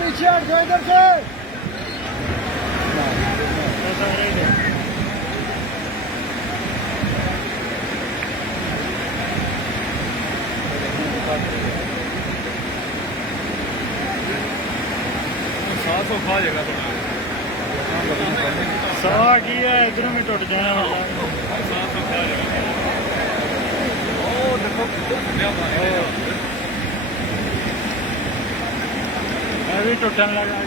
पीछे हट जाओ इधर से। खा जाएगा सवा की है इधरों में टूट जाने वाला मैं भी टूटने लगा